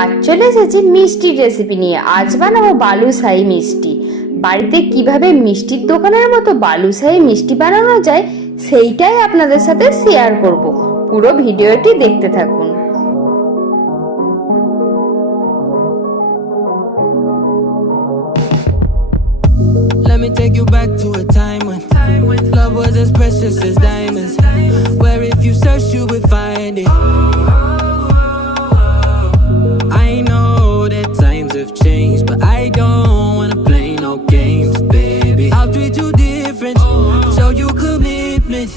আজ চলে এসেছি মিষ্টির রেসিপি নিয়ে। আজ বানাবো বালুশাহি মিষ্টি। বাড়িতে কিভাবে মিষ্টির দোকানের মতো বালুশাহি মিষ্টি বানানো যায় সেইটাই আপনাদের সাথে শেয়ার করব। পুরো ভিডিওটি দেখতে থাকুন। Let me take you back to a time when love was as precious as diamonds, where if you search you would find it. I know that times have changed, but I don't wanna play no games, baby. I'll treat you different, show you commitment.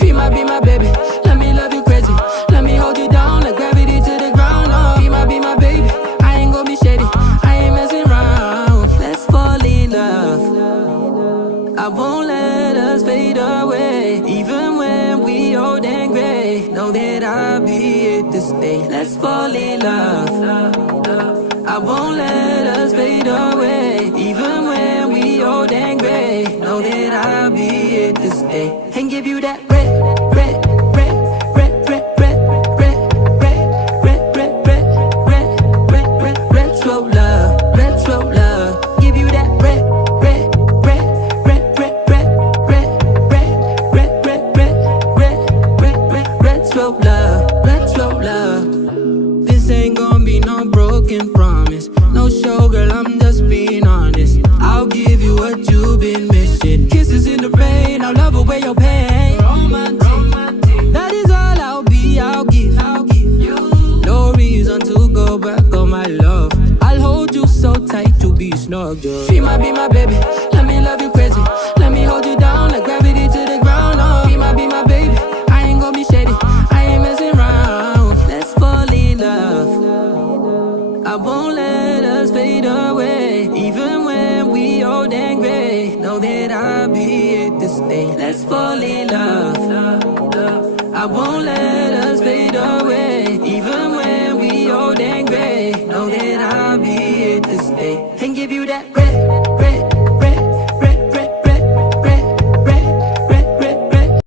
Be my baby, let me love you crazy. Let me hold you down like gravity to the ground. Oh, be my baby, I ain't gonna be shady, I ain't messing around. Let's fall in love, I won't let us fade away. Even when we old and gray, know that I'll be here to stay. Let's fall in love, I won't let us fade away. Even when we old and gray, know that I'll be here to stay. And give you that red, red, red, red, red, red, red, red, red, red, red, red, red, red, red, slow love, red, slow love. Give you that red, red, red, red, red, red, red, red, red, red, red, red, red, red, red, slow love, red, slow love. This ain't gonna be no broken promise, no show, girl, I'm just being honest. I'll give you what you've been missing. Kisses in the rain, I'll love away your pain. Romantic, that is all I'll be, I'll give you. No reason to go back on my love. I'll hold you so tight, you'll be snug, girl. Be my baby, let me love you crazy. Let me hold you down like gravity to the ground. Oh, be my baby, I ain't gonna be shady, I ain't messing around. Let's fall in love, I won't let us fade away. Even when we old and gray, know that I'll be here to stay. Let's fall in love, I won't let us fade away.